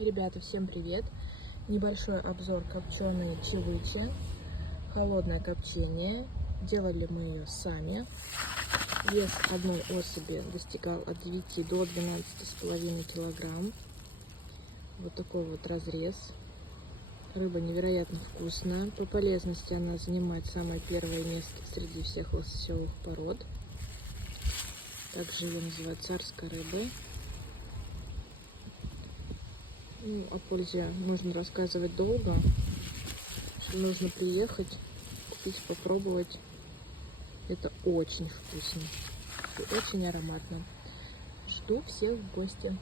Ребята, всем привет! Небольшой обзор копченой чевычи. Холодное копчение. Делали мы ее сами. Вес одной особи достигал от 9 до 12,5 килограмм. Вот такой вот разрез. Рыба невероятно вкусная. По полезности она занимает самое первое место среди всех лососевых пород. Также ее называют царской рыбой. О пользе нужно рассказывать долго. Нужно приехать, купить, попробовать. Это очень вкусно и очень ароматно. Жду всех в гости.